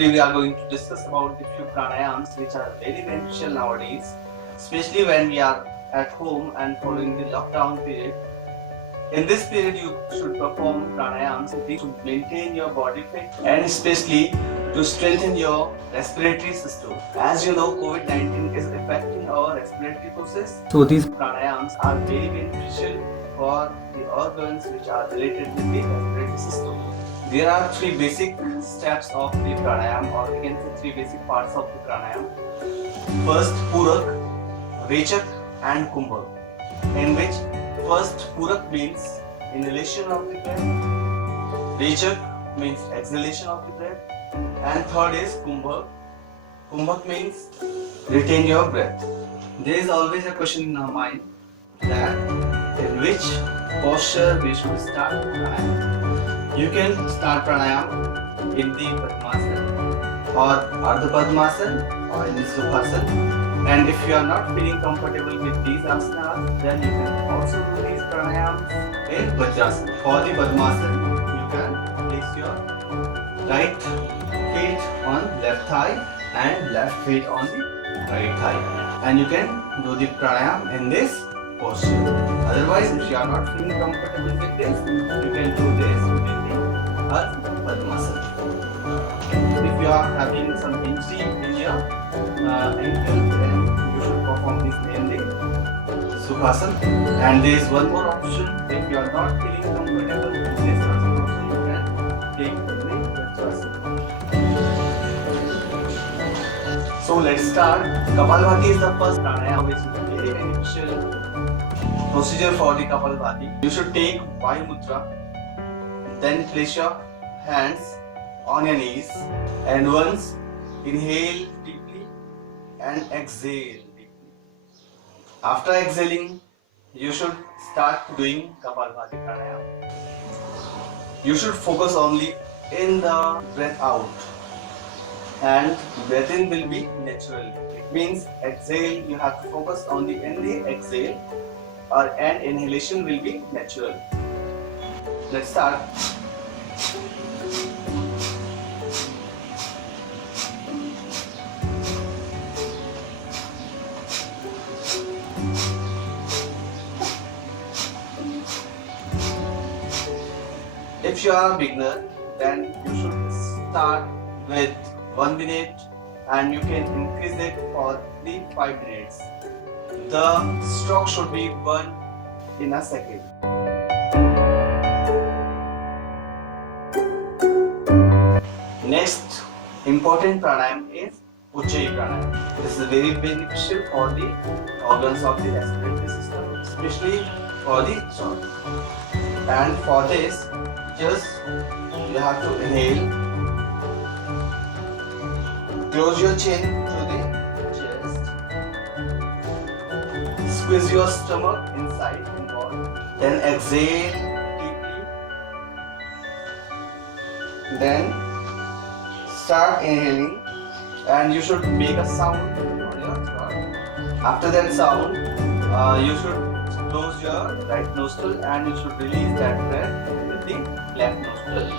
today we are going to discuss about the few pranayams which are very beneficial nowadays, especially when we are at home and following the lockdown period. In this period, you should perform pranayams to maintain your body fit and especially to strengthen your respiratory system. As you know, COVID-19 is affecting our respiratory process. So these pranayams are very beneficial for the organs which are related with the respiratory system. There are three basic steps of the pranayam, or we can say three basic parts of the pranayam. First, Purak, Rechak and Kumbhak, in which first Purak means inhalation of the breath, Rechak means exhalation of the breath, and third is Kumbhak. Kumbhak means retain your breath. There is always a question in our mind that in which posture we should start pranayam. You can start pranayam in the Padmasana or Ardha Padmasana or in the Sukhasana. And if you are not feeling comfortable with these asanas, then you can also do these pranayams in Vajrasana. For the Padmasana, you can place your right feet on left thigh and left feet on the right thigh. And you can do the pranayam in this posture. Otherwise, if you are not feeling comfortable with this, you can do this with the Ardha Padmasana. If you are having some injury in your ankle, then you should perform this in the Sukhasana. And there is one more option. If you are not feeling comfortable with this asana, also you can take the Vajrasana. So let's start. Kapalbhati is the first pranayama which is very beneficial procedure for the Kapalbhati. You should take Vayu Mudra, then place your hands on your knees and once inhale deeply and exhale deeply. After exhaling, you should start doing Kapalbhati pranayama. You should focus only in the breath out and breath in will be natural. It means exhale, you have to focus only in the exhale and inhalation will be natural. Let's start. If you are a beginner, then you should start with 1 minute and you can increase it for the 5 minutes. The stroke should be 1 in a second. Next important pranayam is Ujjayi pranayam. This is very beneficial for the organs of the respiratory system, especially for the throat. And for this, just you have to inhale, close your chin to the chest, squeeze your stomach inside involved, then exhale deeply, then start inhaling and you should make a sound on your throat. After that sound, you should close your right nostril and you should release that breath with the left nostril.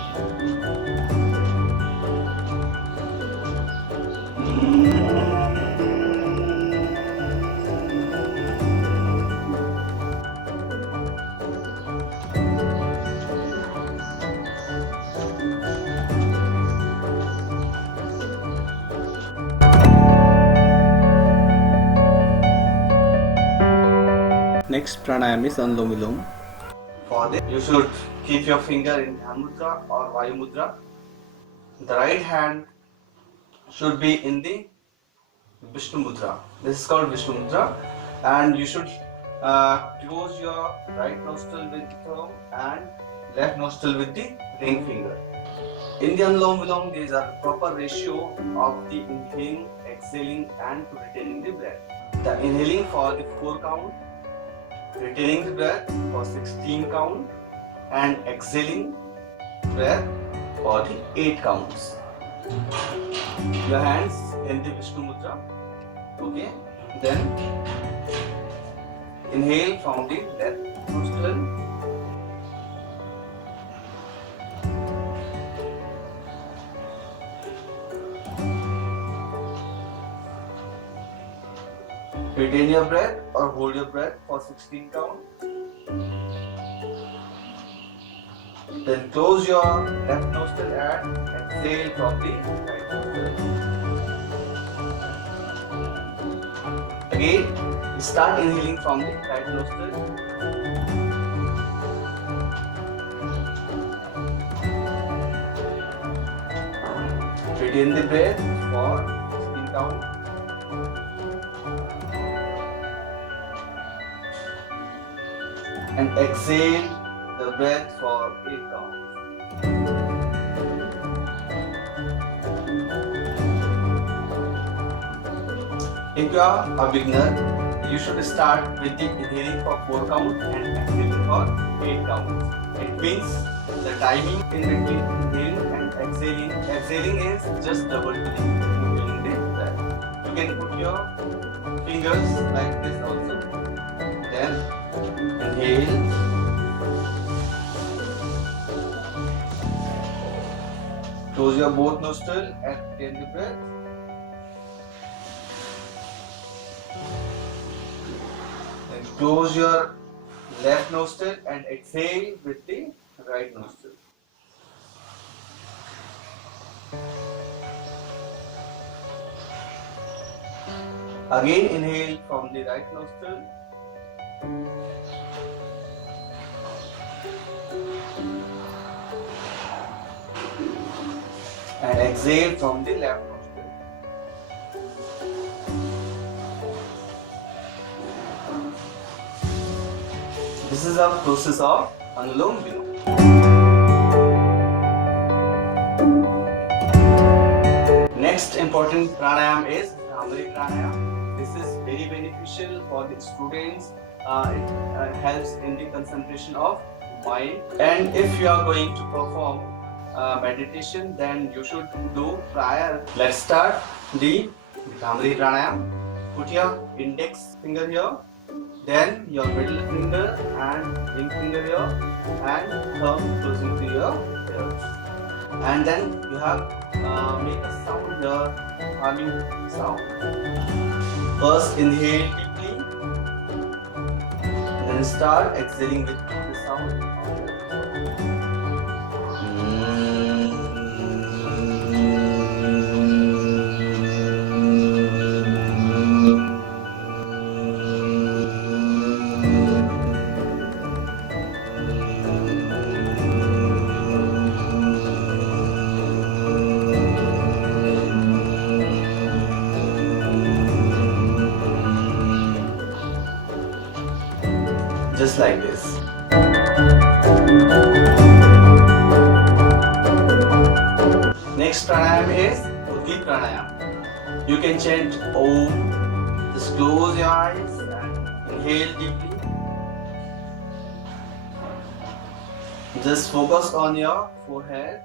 Next pranayam is Anulom Vilom. For this, you should keep your finger in Dhyan Mudra or Vayu Mudra. The right hand should be in the Vishnu Mudra. This is called Vishnu Mudra. And you should close your right nostril with the thumb and left nostril with the ring finger. In the Anulom Vilom, there is a proper ratio of the inhaling, exhaling and to retaining the breath. The inhaling for the 4 count, retaining the breath for 16 count and exhaling breath for the 8 counts. Your hands in the Vishnu Mudra. Okay. Then inhale from the left nostril. Retain your breath or hold your breath for 16 count. Then close your left nostril and exhale from the right nostril. Again, start inhaling from the right nostril. Retain the breath for 16 count. And exhale the breath for 8 counts. If you are a beginner, you should start with the inhaling for 4 counts and exhaling for 8 counts. It means the timing in between inhaling and exhaling is just double to the inhaling the breath. You can put your fingers like this also. Then inhale. Close your both nostrils and retain the breath. Then close your left nostril and exhale with the right nostril. Again inhale from the right nostril. And exhale from the left nostril. This is a process of Anulom Vilom. Next important pranayam is Bhramari pranayam. This is very beneficial for the students. It helps in the concentration of mind. And if you are going to perform meditation, then you should do prior. Let's start the Bhramari pranayam. Put your index finger here, then your middle finger and ring finger here, and thumb closing to your ears. And then you have make a sound here, humming sound. First inhale deeply, then start exhaling with the sound. Just like this. Next pranayam is Udgit pranayam. You can chant Om. Just close your eyes and inhale deeply. Just focus on your forehead.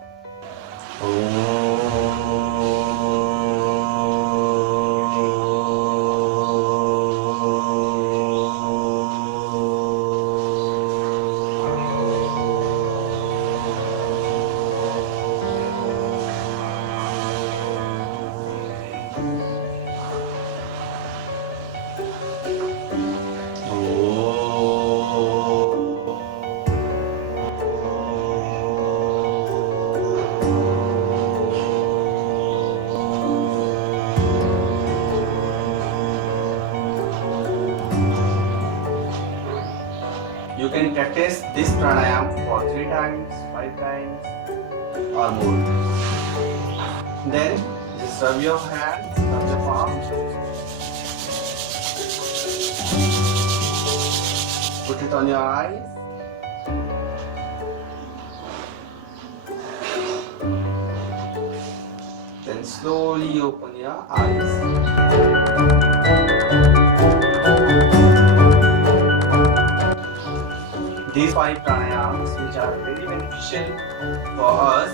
You can practice this pranayam for 3 times, 5 times or more. Then just rub your hands, rub your palms. Put it on your eyes. Then slowly open your eyes. These 5 pranayams, which are very beneficial for us,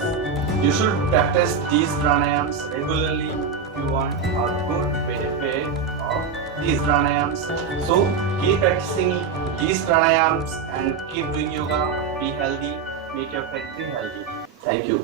you should practice these pranayams regularly if you want a good benefit of these pranayams. So keep practicing these pranayams and keep doing yoga. Be healthy, make your country healthy. Thank you.